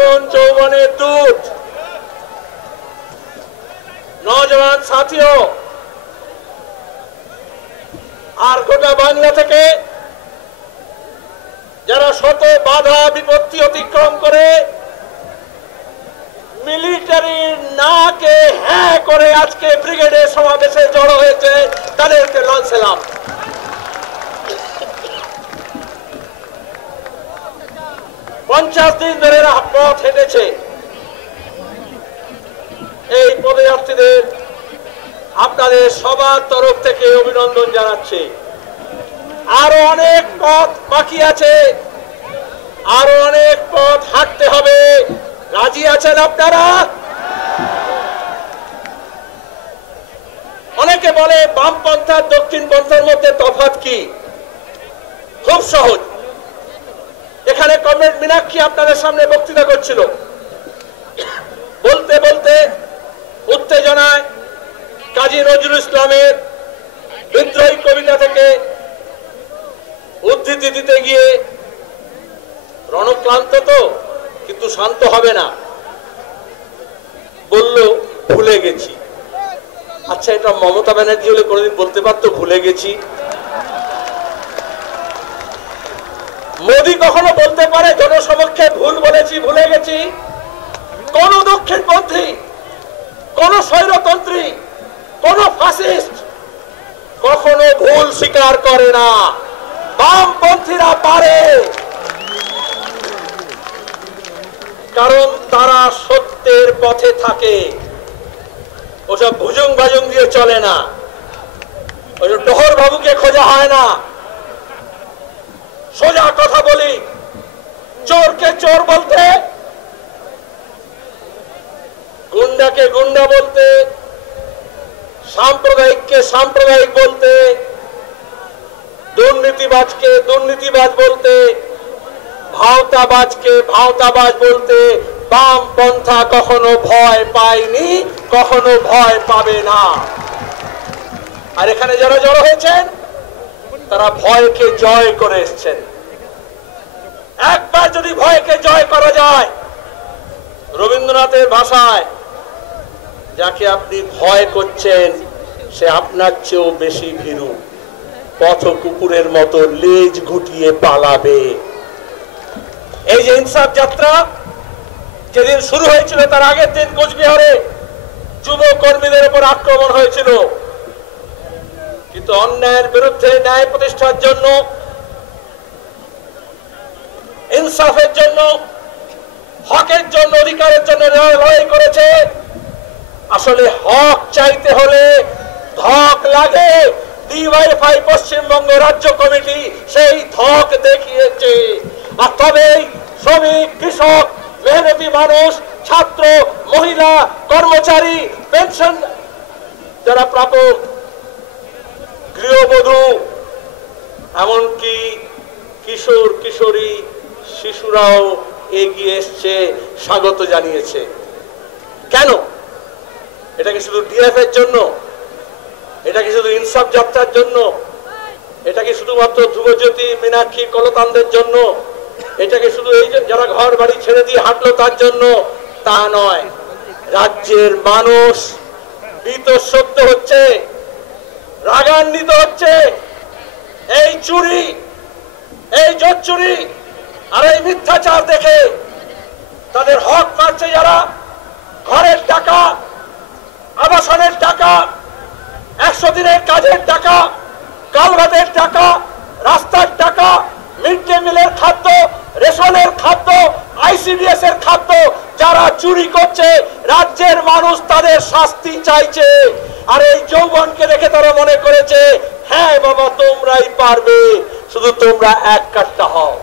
নতুন যৌবনের দূত নওজওয়ান সাথীও আর গোটা বাংলা থেকে যারা শত বাধা বিপত্তি অতিক্রম করে মিলিটারির নাকে হ্যাঁ করে আজকে ব্রিগেডের সমাবেশে জড়ো হয়েছে, তাদেরকে লাল সালাম। পঞ্চাশ দিন ধরে পথ হেঁটেছে। এই পদযাত্রীদের আপনাদের সবার তরফ থেকে অভিনন্দন জানাচ্ছি। আরো অনেক পথ বাকি আছে, আরো অনেক পথ হাঁটতে হবে। রাজি আছেন আপনারা? অনেকে বলে বামপন্থা দক্ষিণ পন্থার মধ্যে তফাৎ কি? খুব সহজ। এখানে কমরেড মীনাক্ষী আপনাদের সামনে বক্তৃতা করছিল, বলতে বলতে উত্তেজনায় কাজী নজরুল ইসলামের বিদ্রোহী কবিতা থেকে উদ্ধৃতি দিতে গিয়ে রণক্লান্ত তো, কিন্তু শান্ত হবে না, বলল ভুলে গেছি। আচ্ছা, এটা মমতা ব্যানার্জি হলে কোনোদিন বলতে পারতো ভুলে গেছি? মোদী কখনো বলতে পারে জনসমক্ষে ভুল বলেছি, ভুলে গেছি? কোন দক্ষিণপন্থী, কোন স্বৈরতন্ত্রী, কোন ফ্যাসিস্ট কখনো ভুল স্বীকার করে না। বামপন্থীরা পারে, কারণ তারা সত্যের পথে থাকে। ওসব ভুজুং ভাজুং দিয়ে চলে না, ওই টহর বাবুকে খোঁজা হয় না। সোজা কথা বলি, চোরকে চোর বলতে, গুন্ডাকে গুন্ডা বলতে, সাম্প্রদায়িককে সাম্প্রদায়িক বলতে, দুর্নীতিবাজকে দুর্নীতিবাজ বলতে, ভাওতাবাজকে ভাওতাবাজ বলতে বামপন্থা কখনো ভয় পায়নি, কখনো ভয় পাবে না। আর এখানে যারা জড়ো হয়েছেন তারা ভয়কে জয় করে এসছেন। একবার যদি ভয়কে জয় করা যায়, রবীন্দ্রনাথের ভাষায়, যাকে আপনি ভয় করছেন সে আপনার চেয়েও বেশি ভীরু, পথ কুকুরের মতো লেজ গুটিয়ে পালাবে। এই যে ইনসাফ যাত্রা যেদিন শুরু হয়েছিল তার আগের দিন কোচবিহারে যুব কর্মীদের উপর আক্রমণ হয়েছিল, কিন্তু অন্যায়ের বিরুদ্ধে ন্যায় প্রতিষ্ঠার জন্য, ইনসাফের জন্য, হকের জন্য, অধিকারের জন্য লড়াই করেছে। আসলে হক চাইতে হলে ধক লাগে। ডিওয়াইএফআই পশ্চিমবঙ্গ রাজ্য কমিটি সেই ধক দেখিয়েছে। আর তবেই শ্রমিক, কৃষক, মেহনতি মানুষ, ছাত্র, মহিলা, কর্মচারী, পেনশন যারা প্রাপক, গৃহবধূ, এমনকি কিশোর কিশোরী শিশুরাও এগিয়ে এসছে, স্বাগত জানিয়েছে। কেন? এটা কি শুধু ডিএফ এর জন্য? এটা কি শুধু ইনসাফ যাত্রার জন্য? এটা কি শুধুমাত্র ধ্রুবজ্যোতি, মীনাক্ষী, কলতানদের জন্য? এটা কি শুধু এই যারা ঘর বাড়ি ছেড়ে দিয়ে হাঁটলো তার জন্য? তা নয়। রাজ্যের মানুষ বীতশ্রদ্ধ হচ্ছে, রাগান্বিত হচ্ছে। এই চুরি, এই জোট চুরি আর এই মিথ্যাচার দেখে তাদের হক মারছে যারা। ঘরের টাকা, আবাসনের টাকা, 100 দিনের কাজের টাকা, কালভার্টের টাকা, রাস্তার টাকা, মিড ডে মিলের খাদ্য, রেশনের খাদ্য, আইসিডিএস এর খাদ্য যারা চুরি করছে, রাজ্যের মানুষ তাদের শাস্তি চাইছে। আর এই যৌবনকে দেখে তারা মনে করেছে হ্যাঁ বাবা তোমরাই পারবে, শুধু তোমরা এক কাট্টা হও।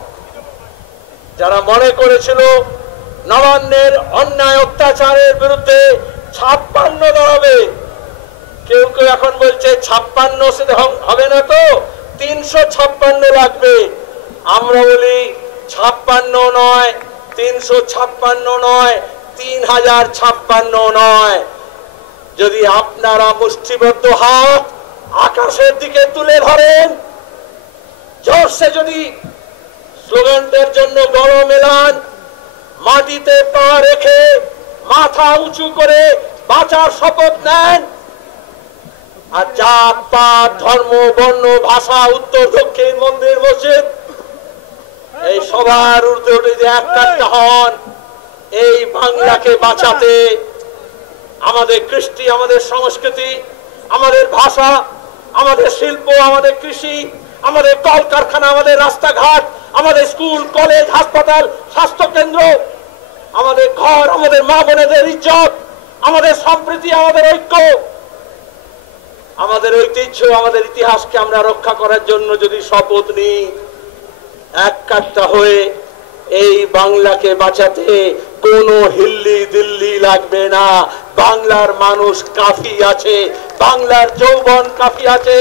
যারা মনে করেছিল নবান্নের অন্যায় অত্যাচারের বিরুদ্ধে 56 দাঁড়াবে, কেউ কেউ এখন বলছে 56 সেটা হবে না, তো 356 লাগবে। আমরা বলি 56 নয়, 356 নয়, 3056 নয়। যদি আপনারা মুষ্টিবদ্ধ হাত আকাশের দিকে তুলে ধরেন, জোরসে যদি স্লোগানটার জন্য গলা মেলান, মাটিতে পা রেখে মাথা উঁচু করে বাঁচার শপথ নেন। আর জাত পাত ধর্ম বর্ণ ভাষা উত্তর দক্ষিণ মন্দির মসজিদ এই সবার ঊর্ধ্বে উঠে যে একটা হন এই বাংলাকে বাঁচাতে। আমাদের কৃষ্টি, আমাদের সংস্কৃতি, আমাদের ভাষা, আমাদের শিল্প, আমাদের কৃষি, আমাদের কলকারখানা, আমাদের রাস্তাঘাট, আমাদের স্কুল কলেজ হাসপাতাল স্বাস্থ্য কেন্দ্র, আমাদের ঘর, আমাদের মা বোনেদের ইজ্জত, আমাদের সম্প্রীতি, আমাদের ঐক্য, আমাদের ঐতিহ্য, আমাদের ইতিহাসকে আমরা রক্ষা করার জন্য যদি শপথ নিই এক কাট্টা হয়ে, এই বাংলাকে বাঁচাতে কোনো হিল্লি দিল্লি লাগবে না। বাংলার মানুষ কাফি আছে, বাংলার যৌবন কাফি আছে।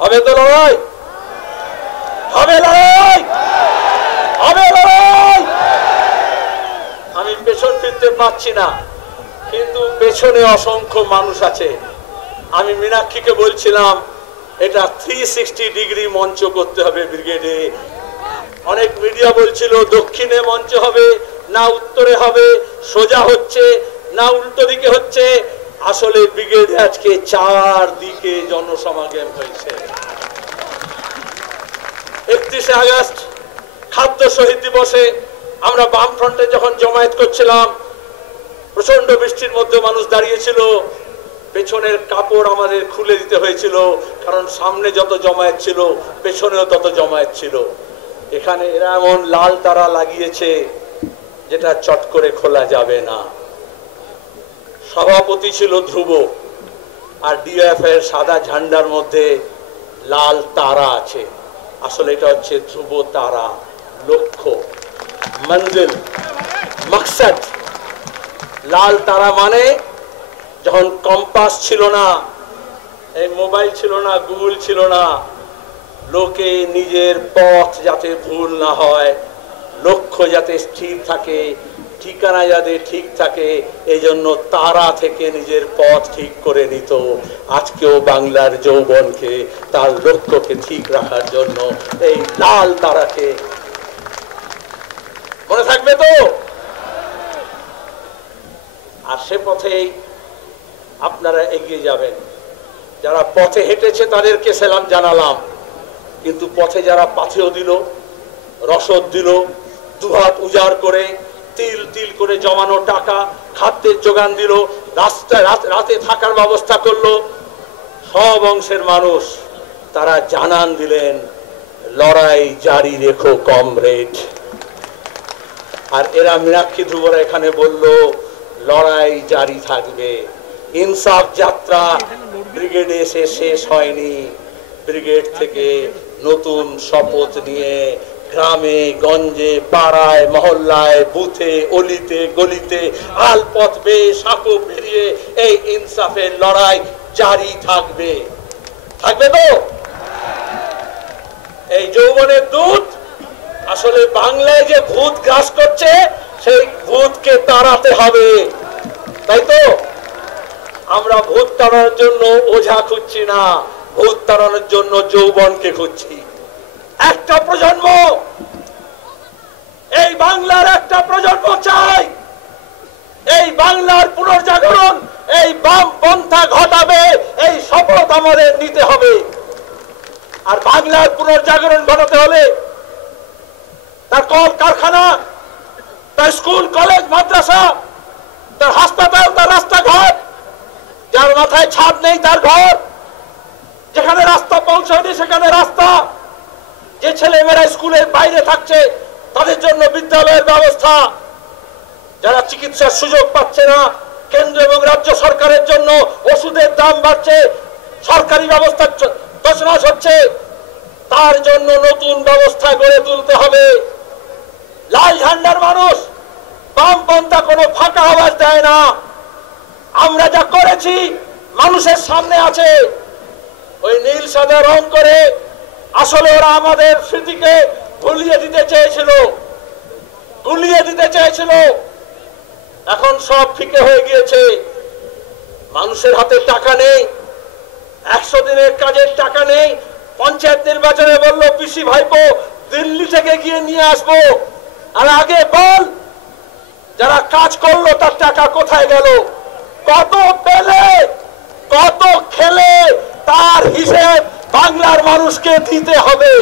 হবে তো লড়াই, হবে লড়াই, হবে লড়াই। আমি পেছন ফিরতে পারছি না, কিন্তু পেছনে অসংখ্য মানুষ আছে। আমি মীনাক্ষীকে বলছিলাম এটা 360 ডিগ্রি মঞ্চ করতে হবে ব্রিগেডে। অনেক মিডিয়া বলছিল দক্ষিণে মঞ্চ হবে না উত্তরে হবে, সোজা হচ্ছে না উল্টো দিকে হচ্ছে। আসলে ব্রিগেডে আজকে চারদিকে জনসমাগম হয়েছে। 31শে আগস্ট খাদ্য শহীদ দিবসে আমরা বামফ্রন্টে যখন জমায়েত করছিলাম, প্রচন্ড বৃষ্টির মধ্যে মানুষ দাঁড়িয়েছিল, পেছনের কাপড় আমাদের খুলে দিতে হয়েছিল, কারণ সামনে যত জমায়েত ছিল পেছনেও তত জমায়েত ছিল। এখানে এরা এমন লাল তারা লাগিয়েছে যেটা চট করে খোলা যাবে না। সভাপতি ছিল ধ্রুব, আর ডিএফ এর সাদা ঝান্ডার মধ্যে লাল তারা আছে। আসলে এটা হচ্ছে ধ্রুব তারা, লক্ষ্য, মঞ্জিল, মকসদ। লাল তারা মানে যখন কম্পাস ছিল না, এই মোবাইল ছিল না, গুগল ছিল না, লোকে নিজের পথ যাতে ভুল না হয়, লক্ষ্য যাতে স্থির থাকে, ঠিকানা যাতে ঠিক থাকে, এই জন্য তারা থেকে নিজের পথ ঠিক করে নিত। আজকেও বাংলার যৌবনকে তার লক্ষ্যকে ঠিক রাখার জন্য এই লাল তারাকে মনে থাকবে তো। আর সে পথেই আপনারা এগিয়ে যাবেন। যারা পথে হেঁটেছে তাদেরকে সেলাম জানালাম, কিন্তু পথে যারা পাথেও দিল, রসদ দিল, দুহাত উজাড় করে তিল তিল করে জমানো টাকা খাদ্যের যোগান দিল, রাস্তায় রাতে থাকার ব্যবস্থা করলো, সব অংশের মানুষ তারা জানান দিলেন লড়াই জারি রেখো কমরেড। আর এরা মীনাক্ষী ধ্রুবরা এখানে বলল লড়াই জারি থাকবে। ইনসাফ যাত্রা ব্রিগেডে এসে শেষ হয়নি। ব্রিগেড থেকে নতুন শপথ নিয়ে গ্রামে গঞ্জে পাড়ায় মহল্লায় বুথে অলিতে গলিতে আলপথ বেয়ে সাঁকো পেরিয়ে এই ইনসাফের লড়াই জারি থাকবে। থাকবে তো? এই যৌবনের দূত আসলে বাংলায় যে ভূত গ্রাস করছে সেই ভূতকে তাড়াতে হবে, তাই তো? আমরা ভূত তাড়ানোর জন্য ওঝা খুঁজছি না, ভূত তাড়ানোর জন্য যৌবনকে খুঁজছি। একটা প্রজন্ম, এই বাংলার একটা প্রজন্ম চাই। এই বাংলার পুনর্জাগরণ এই বামপন্থা ঘটাবে, এই শপথ আমাদের নিতে হবে। আর বাংলার পুনর্জাগরণ ঘটাতে হলে তার কল কারখানা, তার স্কুল কলেজ মাদ্রাসা, তার হাসপাতাল, তার রাস্তাঘাট, যার মাথায় ছাদ নেই তার ঘর, যেখানে রাস্তা পৌঁছায়নি সেখানে রাস্তা, যে ছেলেমেয়েরা স্কুলের বাইরে থাকছে তাদের জন্য বিদ্যালয়ের ব্যবস্থা, যারা চিকিৎসার সুযোগ পাচ্ছে না, কেন্দ্র এবং রাজ্য সরকারের জন্য ওষুধের দাম বাড়ছে, সরকারি ব্যবস্থা তছনছ হচ্ছে, তার জন্য নতুন ব্যবস্থা গড়ে তুলতে হবে। লাল ঝান্ডার মানুষ, বামপন্থা কোনো ফাঁকা আওয়াজ দেয় না। আমরা যা করেছি মানুষের সামনে আছে। ওই নীল সাদা রং করে আসলে ওরা আমাদের স্মৃতিকে ভুলিয়ে দিতে চেয়েছিল, গুলিয়ে দিতে চেয়েছিল। এখন সব ফিকে হয়ে গিয়েছে। মানুষের হাতে টাকা নেই, 100 দিনের কাজের টাকা নেই। পঞ্চায়েত নির্বাচনে বললো পিসি ভাইপো দিল্লি থেকে গিয়ে নিয়ে আসবো। আর আগে বল, যারা কাজ করলো তার টাকা কোথায় গেল, কত পেলে, কত খেলে, তার হিসেব বাংলার মানুষকে দিতে হবে।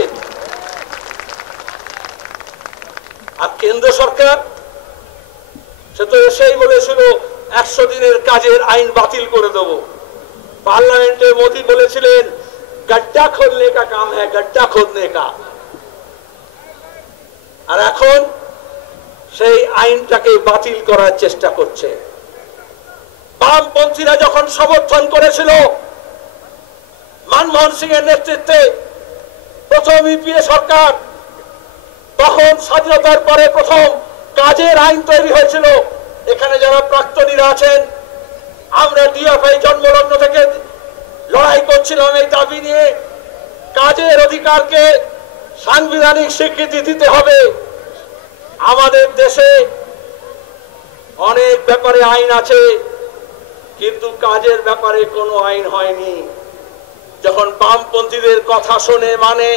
আর কেন্দ্র সরকার সে তো এসেই বলেছিল 100 দিনের কাজের আইন বাতিল করে দেব। পার্লামেন্টে মোদি বলেছিলেন গड्ढा खोदने का काम है, गड्ढा खोदने का। আর এখন সেই আইনটাকে বাতিল করার চেষ্টা করছে। বামপন্থীরা যখন সমর্থন করেছিল মনমোহন সিং এর নেতৃত্বে প্রথম ইউপিএ সরকার, তখন স্বাধীনতার পরে প্রথম কাজের আইন তৈরি হয়েছিল। এখানে যারা প্রাক্তনীরা আছেন, আমরা ডিএফআই জন্মলগ্ন থেকে লড়াই করছিলাম এই দাবি নিয়ে, কাজের অধিকারকে সাংবিধানিক স্বীকৃতি দিতে হবে। আমাদের দেশে অনেক ব্যাপারে আইন আছে, কিন্তু কাজের ব্যাপারে কোনো আইন হয়নি। যখন বামপন্থীদের কথা শুনে মানে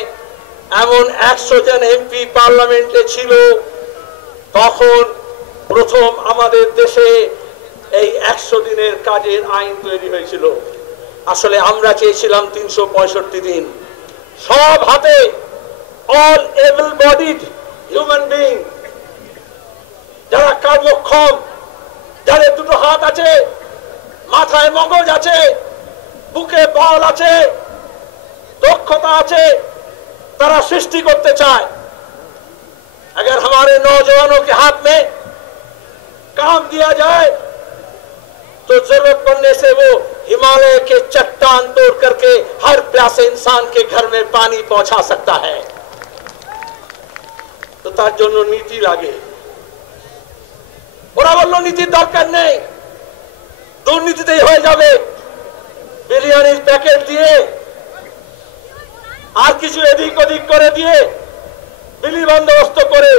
এমন 100 জন এমপি পার্লামেন্টে ছিল, তখন প্রথম আমাদের দেশে এই 100 দিনের কাজের আইন তৈরি হয়েছিল। আসলে আমরা চেয়েছিলাম 365 দিন, সব হাতে, all able bodied human being, যারা কর্মক্ষম, যাদের দুটো হাত আছে, মাথায় মগজ আছে, বুকে বল আছে, দক্ষতা আছে, তারা सृष्टि करते चाहे। अगर हमारे नौजवानों के हाथ में काम दिया जाए तो जरूरत पड़ने से वो हिमालय के चट्टान तोड़ करके हर प्यासे इंसान के घर में पानी पहुंचा सकता है। तो तार जोनो नीति लागे, ওরা বললো নীতির দরকার নেই, দুর্নীতিতেই হয়ে যাবে। বিরিয়ানির প্যাকেট দিয়ে আর কিছু এদিক ওদিক করে দিয়ে বিলি বন্দোবস্ত করে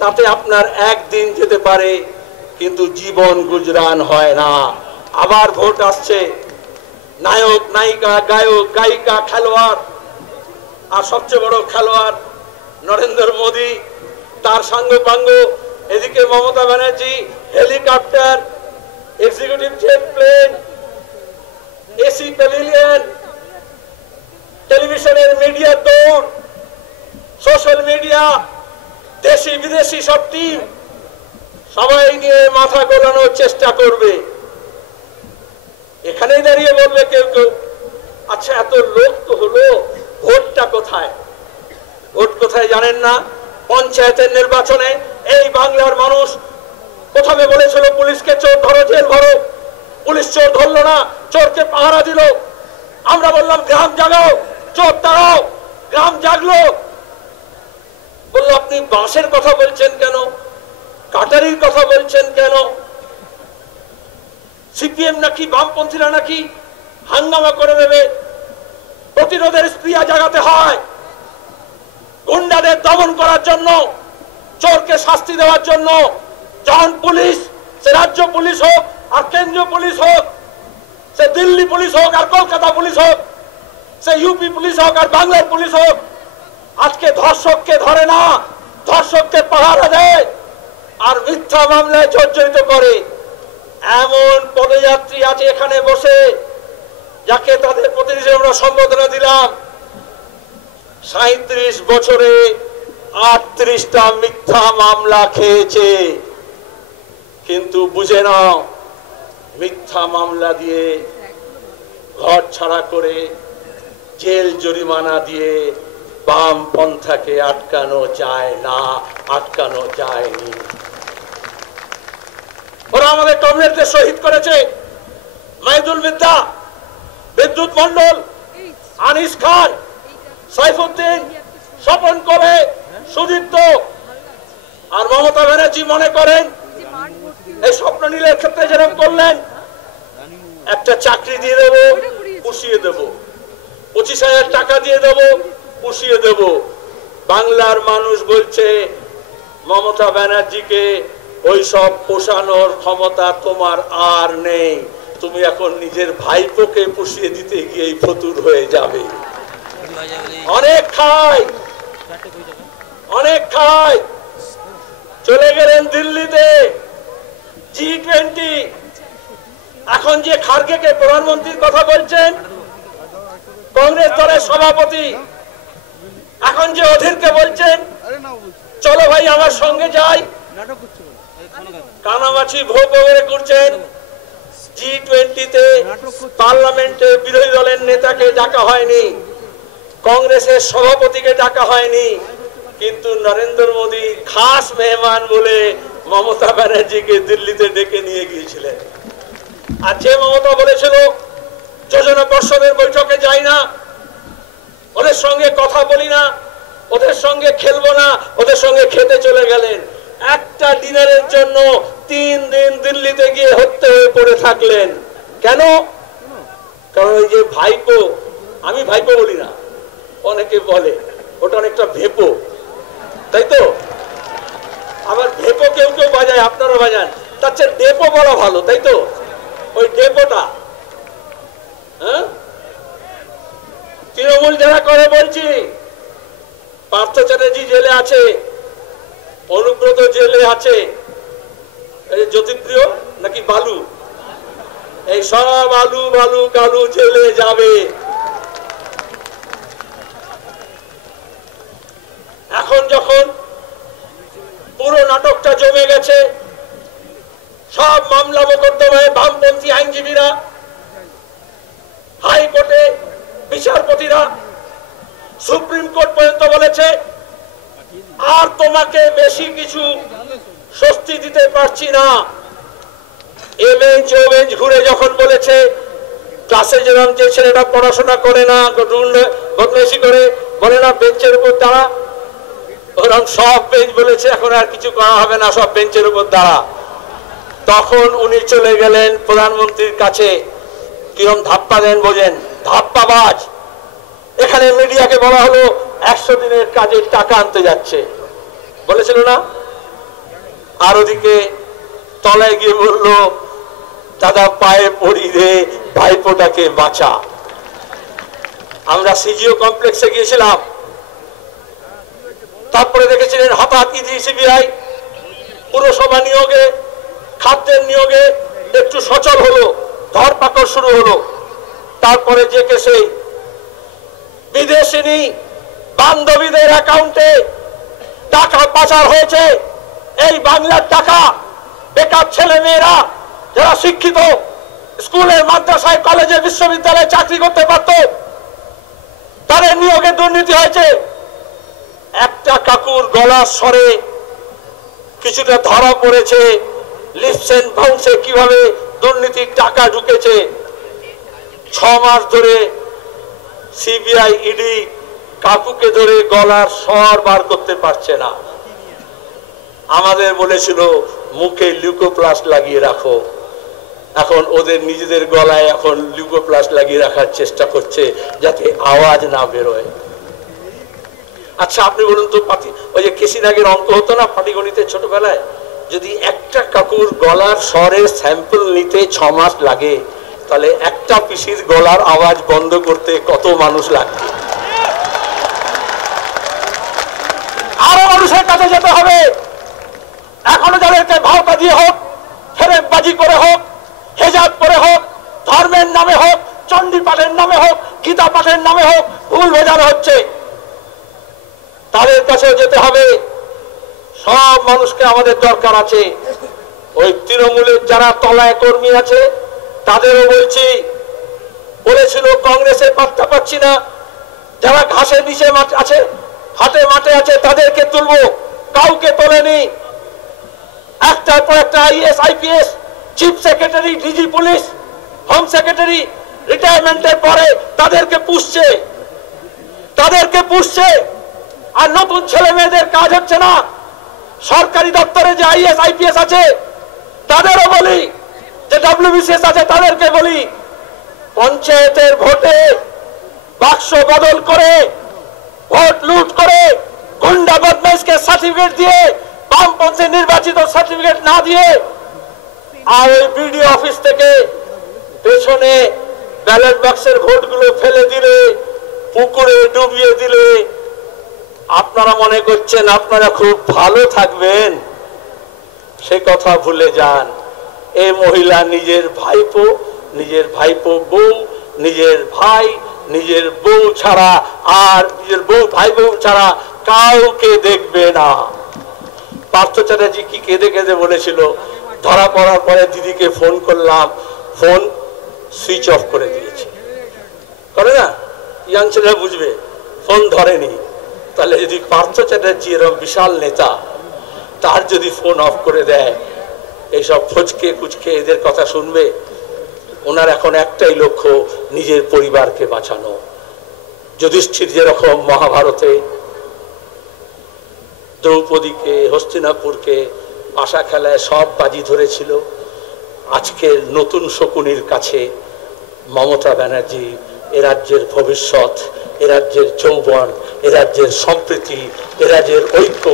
তাতে আপনার একদিন যেতে পারে, কিন্তু জীবন গুজরান হয় না। আবার ভোট আসছে, নায়ক নায়িকা, গায়ক গায়িকা, খেলোয়াড়, আর সবচেয়ে বড় খেলোয়াড় নরেন্দ্র মোদী, তার সাঙ্গপাঙ্গ, এদিকে Mamata Banerjee, helicopter, executive jet plane, AC pavilion, টেলিভিশনের মিডিয়া দৌড়, সোশ্যাল মিডিয়া, দেশি বিদেশি সব টিম, সবাই নিয়ে মাথা গোলানোর চেষ্টা করবে। এখানেই দাঁড়িয়ে বলবে কেউ কেউ, আচ্ছা এত লোক তো হলো, ভোটটা কোথায়? ভোট কোথায় জানেন না? পঞ্চায়েতের নির্বাচনে এই বাংলার মানুষ প্রথমে বলেছিল পুলিশকে চোর ধরো, জেল ভরো। পুলিশ চোর ধরলো না, চোরকে পাহারা দিল। আমরা বললাম গ্রাম জাগাও, চোর তাড়াও, গ্রাম জাগলো। বললো আপনি বাঁশের কথা বলছেন কেন, কাটারির কথা বলছেন কেন? সিপিএম নাকি বামপন্থীরা নাকি হাঙ্গামা করে দেবে? প্রতিরোধের স্পৃহা জাগাতে হয়, গুন্ডাদের দমন করার জন্য, চোরকে শাস্তি দেওয়ার জন্য। যখন পুলিশ, সে রাজ্য পুলিশ হোক আর কেন্দ্রীয় পুলিশ হোক, সে দিল্লি পুলিশ হোক আর কলকাতা পুলিশ হোক, সে ইউপি পুলিশ হোক আর বাংলার পুলিশ হোক, আজকে ধর্ষককে ধরে না, ধর্ষককে পাহারা দেয় আর মিথ্যা মামলায় জর্জরিত করে। এমন পদযাত্রী আছে এখানে বসে, যাকে তাদের প্রতিনিধি আমরা সম্বোধনা দিলাম, 37 বছরে 38টা মিথ্যা মামলা খেয়েছে। কিন্তু বুঝে নাও, মিথ্যা মামলা দিয়ে, ঘর ছাড়া করে, জেল জরিমানা দিয়ে বামপন্থাকে আটকানো যায় না, আটকানো যায়নি। ওরা আমাদের কমরেডদের শহীদ করেছে, মাইদুল বিদ্যা, বিদ্যুৎ মন্ডল, আনিস খান, সাইফুদ্দিন, স্বপন কবে, সুদীপ্ত আর মমতা ব্যানার্জি মনে করেন এই স্বপ্ন নীলের ক্ষেত্রে যেরকম করলেন, একটা চাকরি দিয়ে দেবো, পুষিয়ে দেব, 25,000 টাকা দিয়ে দেব, পুষিয়ে দেব। বাংলার মানুষ বলছে মমতা ব্যানার্জিকে ওই সব পোষানোর ক্ষমতা তোমার আর নেই, তুমি এখন নিজের ভাইপোকে পুষিয়ে দিতে গিয়ে ফতুর হয়ে যাবে। অনেক খায়, অনেক খায়, চলে গেলেন দিল্লিতে G20। এখন যে খার্গেকে প্রধানমন্ত্রীর কথা বলছেন, কংগ্রেস দলের সভাপতি, এখন যে অধীরকে বলছেন চলো ভাই আমার সঙ্গে যাই, কানামাছি ভোগ করছেন। G20-তে পার্লামেন্টে বিরোধী দলের নেতাকে ডাকা হয়নি, কংগ্রেসের সভাপতিকে ডাকা হয়নি, কিন্তু নরেন্দ্র মোদী খাস মেহমান বলে মমতা ব্যানার্জিকে দিল্লিতে ডেকে নিয়ে গিয়েছিলেন। আর যে মমতা বলেছিল যোজনা পর্ষদের বৈঠকে যাই না, ওদের সঙ্গে কথা বলি না, ওদের সঙ্গে খেলবো না, ওদের সঙ্গে খেতে চলে গেলেন। একটা ডিনারের জন্য 3 দিন দিল্লিতে গিয়ে হত্যা হয়ে পড়ে থাকলেন। কেন? কারণ ওই যে ভাইপো, আমি ভাইপো বলি না, অনেকে বলে ওটা অনেকটা ভেপো, তাই তো? আবার ভেপো কেউ কেউ বাজায়, আপনারা বাজান, তার চেয়ে ডেপো বলা ভালো, তাই তো? ওই ডেপোটা, হ্যাঁ, তৃণমূল যারা করে বলছি, পার্থ চ্যাটার্জি জেলে আছে, অনুব্রত জেলে আছে, এই জ্যোতিপ্রিয় নাকি বালু, এই সব আলু বালু কালু জেলে যাবে। এখন যখন পুরো নাটকটা জমে গেছে, সব মামলা মোকদ্দমায় বামপন্থী আইনজীবীরা, হাইকোর্টে বিচারপতিরা, সুপ্রিম কোর্ট পর্যন্ত বলেছে আর তোমাকে বেশি কিছু স্বস্তি দিতে পারছি না। এ বেঞ্চ ও বেঞ্চ ঘুরে যখন বলেছে ক্লাসে যেরকম যে ছেলেটা পড়াশোনা করে না, বদমাইশি করে, বলে না বেঞ্চের উপর দাঁড়া, ওরকম সব বেঞ্চ বলেছে এখন আর কিছু করা হবে না, সব বেঞ্চের উপর দাঁড়া। তখন উনি চলে গেলেন প্রধানমন্ত্রীর কাছে। কিরম ধাপ্পা দেন বোঝেন, ধাপ্পাবাজ। এখানে মিডিয়াকে বলা হলো 100 দিনের কাজের টাকা আনতে যাচ্ছে, বলেছিল না? আর ওদিকে তলায় গিয়ে বলল দাদা পায়ে পড়ি রে, ভাইপোটাকে বাঁচা। আমরা সিজিও কমপ্লেক্সে গিয়েছিলাম, তারপরে দেখেছিলেন হঠাৎ সিবিআই পুরসভা নিয়োগে, খাদ্যের নিয়োগে একটু সচল হলো, ধরপাকড় শুরু হলো। তারপরে যে কেসে বিদেশিনী বান্ধবীদের অ্যাকাউন্টে টাকা পাচার হয়েছে, এই বাংলার টাকা বেকার ছেলে মেয়েরা যারা শিক্ষিত, স্কুলে মাদ্রাসায় কলেজে বিশ্ববিদ্যালয়ে চাকরি করতে পারত, তাদের নিয়োগে দুর্নীতি হয়েছে। একটা কাকুর গলার স্বরে কিছুটা ধরা পড়েছে, লিপস এন্ড বাউন্সে কিভাবে দুর্নীতির টাকা ঢুকেছে। 6 মাস ধরে সিবিআই ইডি কাকুকে ধরে গলার স্বর বার করতে পারছে না। আমাদের বলেছিল মুখে লিউকোপ্লাস্ট লাগিয়ে রাখো, এখন ওদের নিজেদের গলায় এখন লিউকোপ্লাস্ট লাগিয়ে রাখার চেষ্টা করছে যাতে আওয়াজ না বেরোয়। আচ্ছা আপনি বলুন তো, ওই যে কেসিনাগের অঙ্ক হতো না পাটিগণিতে ছোটবেলায়, যদি একটা কাকুর গলার স্বরের স্যাম্পল নিতে 6 মাস লাগে, তাহলে একটা পিসির গলার আওয়াজ বন্ধ করতে কত মানুষ লাগবে? আরো মানুষের কাছে যেতে হবে। এখনো যাদেরকে ভাওতা দিয়ে হোক, ফেরেকবাজি করে হোক, হেজাব করে হোক, ধর্মের নামে হোক, চণ্ডী পাঠের নামে হোক, গীতা পাঠের নামে হোক ভুল বোঝানো হচ্ছে, তাদের কাছেও যেতে হবে। সব মানুষকে আমাদের দরকার আছে। ওই তৃণমূলের যারা তলায় কর্মী আছে তাদেরও বলছি, বলেছিল কংগ্রেসের পাত্তা পাচ্ছি না, যারা ঘাসে নিচে আছে, হাটে মাঠে আছে, তাদেরকে তুলবো, কাউকে তোলেনি। একটার পর একটা IAS IPS, chief secretary, DG police, home secretary রিটায়ারমেন্টের পরে তাদেরকে পুষছে। আর নতুন ছেলে মেয়েদের কাজ হচ্ছে না। সরকারি দপ্তরে যে আইএস আইপিএস আছে তাদেরও বলি, যে ডব্লিউবিসিএস আছে তাদেরকে বলি, পঞ্চায়েতের ভোটে বাক্স বদল করে, ভোট লুট করে, গুন্ডা বদমাইশকে সার্টিফিকেট দিয়ে, বামপন্থী নির্বাচিত সার্টিফিকেট না দিয়ে, আর ওই বিডিও অফিস থেকে পেছনে ব্যালট বাক্সের ভোটগুলো ফেলে দিলে, পুকুরে ডুবিয়ে দিলে, আপনারা মনে করছেন আপনারা খুব ভালো থাকবেন, সে কথা ভুলে যান। এই মহিলা নিজের ভাইপো বউ, নিজের ভাই, নিজের বউ ছাড়া আর নিজের বউ ভাই বউ ছাড়া কাউকে দেখবে না। পার্থ চ্যাটার্জি কি কেঁদে কেঁদে বলেছিল, ধরা পড়ার পরে দিদিকে ফোন করলাম, ফোন সুইচ অফ করে দিয়েছে। করে না, ইয়াং ছেলেরা বুঝবে, ফোন ধরেনি। তাহলে যদি পার্থ চ্যাটার্জি এরকম বিশাল নেতা, তার যদি ফোন অফ করে দেয়, এইসব ফচকে কুচকে এদের কথা শুনবে? ওনার এখন একটাই লক্ষ্য, নিজের পরিবারকে বাঁচানো। যুধিষ্ঠির যেরকম মহাভারতে দ্রৌপদীকে, হস্তিনাপুরকে পাশা খেলায় সব বাজি ধরেছিল, আজকের নতুন শকুনির কাছে মমতা ব্যানার্জি এ রাজ্যের ভবিষ্যৎ, এ রাজ্যের যৌবন, এ রাজ্যের সম্প্রীতি, এ রাজ্যের ঐক্য,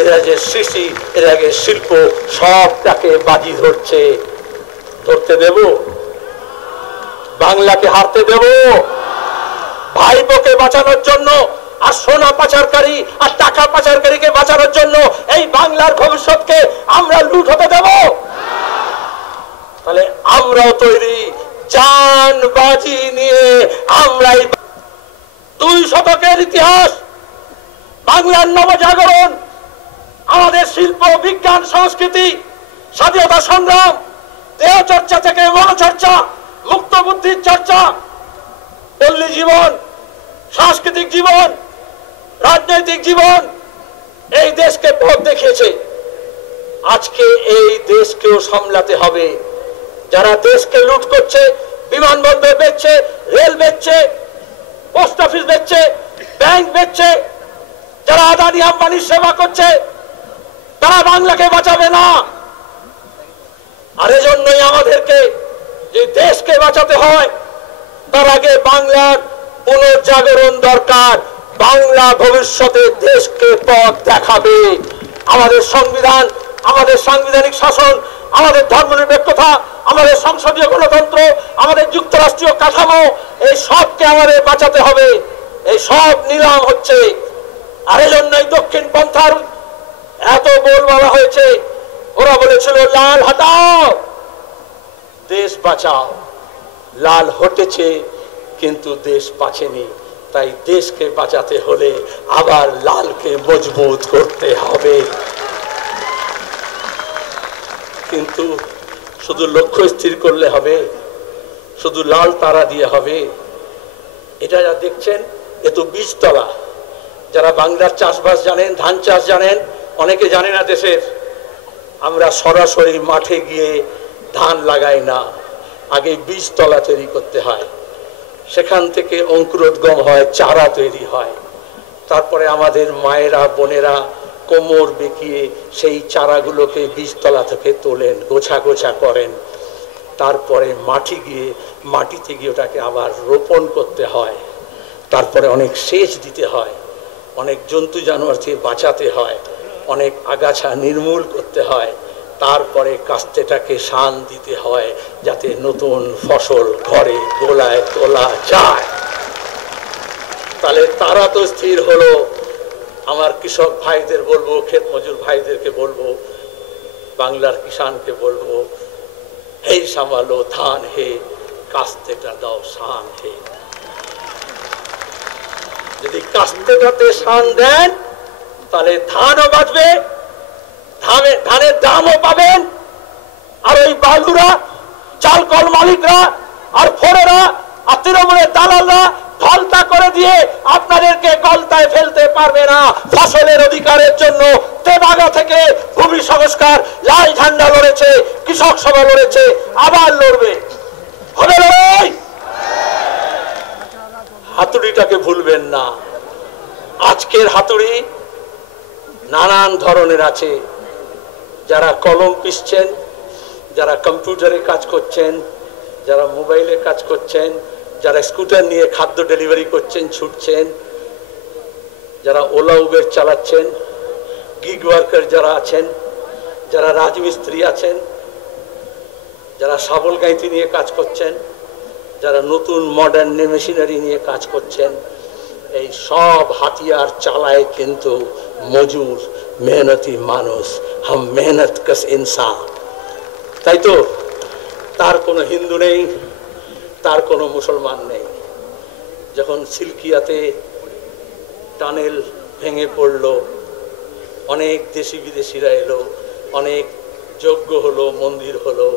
এ রাজ্যের সৃষ্টি, এ রাজ্যের শিল্প সবটাকে বাজি ধরছে। ধরতে দেব? বাংলাকে হারতে দেব? ভাইপোকে বাঁচানোর জন্য আর সোনা পাচারকারী আর টাকা পাচারকারীকে বাঁচানোর জন্য এই বাংলার ভবিষ্যৎকে আমরা লুট হতে দেব? তাহলে আমরাও তৈরি, জান বাজি নিয়ে আমরা 2 শতকের ইতিহাস, বাংলার নবজাগরণ, আমাদের শিল্প, বিজ্ঞান, সংস্কৃতি, স্বাধীনতা সংগ্রাম, দেহ চর্চা থেকে মনচর্চা, মুক্ত বুদ্ধির চর্চা, পল্লী জীবন, সাংস্কৃতিক জীবন, রাজনৈতিক জীবন এই দেশকে পথ দেখিয়েছে। আজকে এই দেশকেও সামলাতে হবে। যারা দেশকে লুট করছে, বিমানবন্দর বেচছে, রেল বেচছে, পোস্ট অফিস বেচছে, ব্যাংক বেচছে, যারা আদানি আম্বানির সেবা করছে, তারা বাংলাকে বাঁচাবে না। আর এজন্যই আমাদেরকে যে দেশকে বাঁচাতে হয়, তার আগে বাংলার পুনর্জাগরণ দরকার। বাংলা ভবিষ্যতে দেশকে পথ দেখাবে। আমাদের সংবিধান, আমাদের সাংবিধানিক শাসন, আমাদের ধর্মনিরপেক্ষতা, আমাদের সংসদীয় গণতন্ত্র, আমাদের যুক্তরাষ্ট্রীয় কাঠামো, এই সবকে আমাদের বাঁচাতে হবে। এই সব নিলাম হচ্ছে। আর এজন্যই দক্ষিণ পন্থার এত বলা হয়েছে। ওরা বলেছিল লাল হটাও, দেশ বাঁচাও। লাল হটেছে কিন্তু দেশ বাঁচেনি। তাই দেশকে বাঁচাতে হলে আবার লালকে মজবুত করতে হবে। কিন্তু শুধু লক্ষ্য স্থির করলে হবে, শুধু লাল তারা দিয়ে হবে? এটা যা দেখছেন এ তো বীজতলা। যারা বাংলার চাষবাস জানেন, ধান চাষ জানেন, অনেকে জানে না দেশের, আমরা সরাসরি মাঠে গিয়ে ধান লাগাই না, আগে বীজতলা তৈরি করতে হয়, সেখান থেকে অঙ্কুরোদ্গম হয়, চারা তৈরি হয়, তারপরে আমাদের মায়েরা বোনেরা কোমর বেঁকিয়ে সেই চারাগুলোকে বীজতলা থেকে তোলেন, গোছা গোছা করেন, তারপরে মাটিতে গিয়ে ওটাকে আবার রোপণ করতে হয়, তারপরে অনেক সেচ দিতে হয়, অনেক জন্তু জানোয়ার থেকে বাঁচাতে হয়, অনেক আগাছা নির্মূল করতে হয়, তারপরে কাস্তেটাকে শান দিতে হয় যাতে নতুন ফসল ঘরে গোলায় তোলা যায়। তাহলে তারা তো স্থির হলো। আমার কৃষক ভাইদের বলবো, ক্ষেত মজুর ভাইদেরকে বলবো, বাংলার কিষানকে বলবো, হে সামালো ধান হে, কাস্তেটা দাও শান হে। যদি কাস্তেটাতে শান দেন তাহলে ধানও বাঁচবে, ধানের দামও পাবেন। আর ওই বালুরা, চাল কল মালিকরা আর ফোরেরা আর তৃণমূলের দালালরা ফলতা করে দিয়ে আপনাদেরকে গলতায় ফেলতে পারবে না। ফসলের অধিকারের জন্য তেবাগা থেকে ভূমি সংস্কার লাল ঝান্ডা লড়েছে, কৃষক সভা লড়েছে, আবার লড়বে। হবে লড়াই। হাতুড়িটাকে ভুলবেন না। আজকের হাতুড়ি নানান ধরনের আছে। যারা কলম পিষছেন, যারা কম্পিউটারে কাজ করছেন, যারা মোবাইলে কাজ করছেন, যারা স্কুটার নিয়ে খাদ্য ডেলিভারি করছেন, ছুটছেন, যারা ওলা উবের চালাচ্ছেন, গিগ ওয়ার্কার যারা আছেন, যারা রাজমিস্ত্রি আছেন, যারা শাবল গাঁইতি নিয়ে কাজ করছেন, যারা নতুন মডার্ন মেশিনারি নিয়ে কাজ করছেন, এই সব হাতিয়ার চালায় কিন্তু মজুর মেহনতি মানুষ, হাম মেহনত কস ইনসান। তাই তো তার কোনো হিন্দু নেই, তার কোনো মুসলমান নেই। যখন সিলকিয়াতে টানেল ভেঙে পড়ল, অনেক দেশি বিদেশিরা এলো, অনেক যজ্ঞ হলো, মন্দির হলো,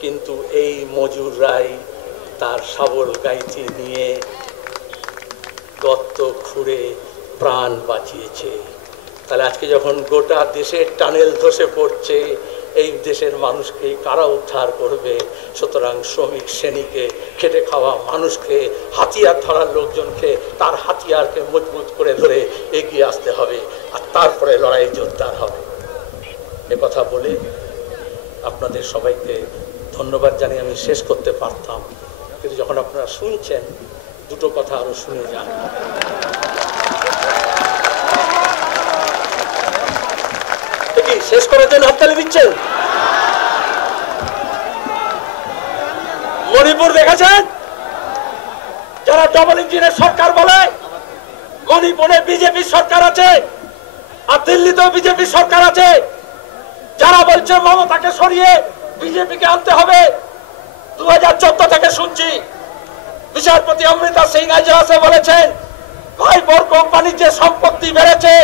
কিন্তু এই মজুররাই তার শাবল গাইতি নিয়ে গর্ত খুঁড়ে প্রাণ বাঁচিয়েছে। তাহলে আজকে যখন গোটা দেশের টানেল ধসে পড়ছে, এই দেশের মানুষকে কারা উদ্ধার করবে? সুতরাং শ্রমিক শ্রেণীকে, খেটে খাওয়া মানুষকে, হাতিয়ার ধরার লোকজনকে তার হাতিয়ারকে মজবুত করে ধরে এগিয়ে আসতে হবে, আর তারপরে লড়াই জোরদার হবে। এ কথা বলে আপনাদের সবাইকে ধন্যবাদ জানিয়ে আমি শেষ করতে পারতাম, কিন্তু যখন আপনারা শুনছেন দুটো কথা আরো শুনে যান। শেষ করার জন্য হাততালি দিচ্ছেন? মণিপুর দেখেছেন? যারা ডবল ইঞ্জিনের সরকার বলে, মণিপুরে বিজেপি সরকার আছে, আর দিল্লিতেও বিজেপি সরকার আছে। যারা বলছে মমতাকে সরিয়ে বিজেপিকে আনতে হবে, 2014 থেকে শুনছি বিচারপতি অমৃতা সিং আইজাজে বলেছেন ভাইপোর কোম্পানির যে সম্পত্তি বেড়েছে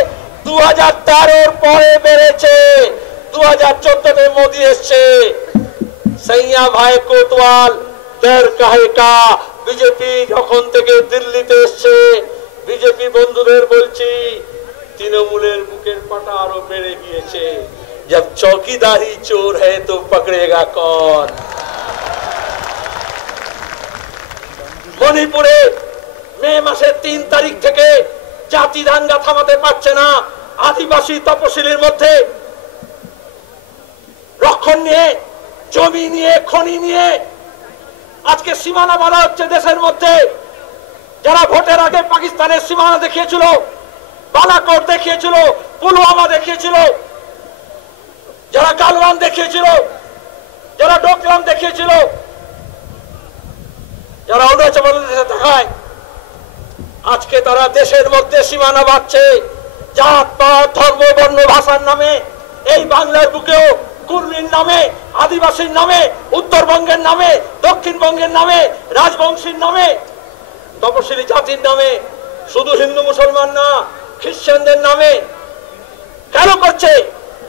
2013 পরে বেড়েছে, 2014 মোদি এসছে। সৈয়া ভাই কোতওয়াল দর কাহে কা, বিজেপি যখন থেকে দিল্লিতে এসছে, বিজেপি বন্ধুদের বলছি তৃণমূলের বুকের পাটা আরো বেড়ে গিয়েছে। जब चौकीदारी चोर है तो पकड़ेगा कौन? মণিপুরে মে মাসের 3 তারিখ থেকে জাতি দাঙ্গা থামাতে পারছে না। আদিবাসী তপশিলির মধ্যে রক্ষণ নিয়ে, জমি নিয়ে, খনি নিয়ে আজকে সীমানা বাঁধা হচ্ছে দেশের মধ্যে। যারা ভোটের আগে পাকিস্তানের সীমানা দেখিয়েছিল, বালাকোট দেখিয়েছিল, পুলওয়ামা দেখিয়েছিল, যারা গালওয়ান দেখিয়েছিল, যারা ডোকলাম দেখিয়েছিল, যারা অরুণাচল প্রদেশে দেখায়, আজকে তারা দেশের মধ্যে সীমানা বাঁধছে জাত পাত ধর্ম বর্ণ ভাষার নামে। এই বাংলার বুকেও কুর্মীর নামে, আদিবাসীর নামে, উত্তরবঙ্গের নামে, দক্ষিণবঙ্গের নামে, রাজবংশীর নামে, তপশিলি জাতির নামে, শুধু হিন্দু মুসলমান না, খ্রিস্টানদের নামে কেন করছে?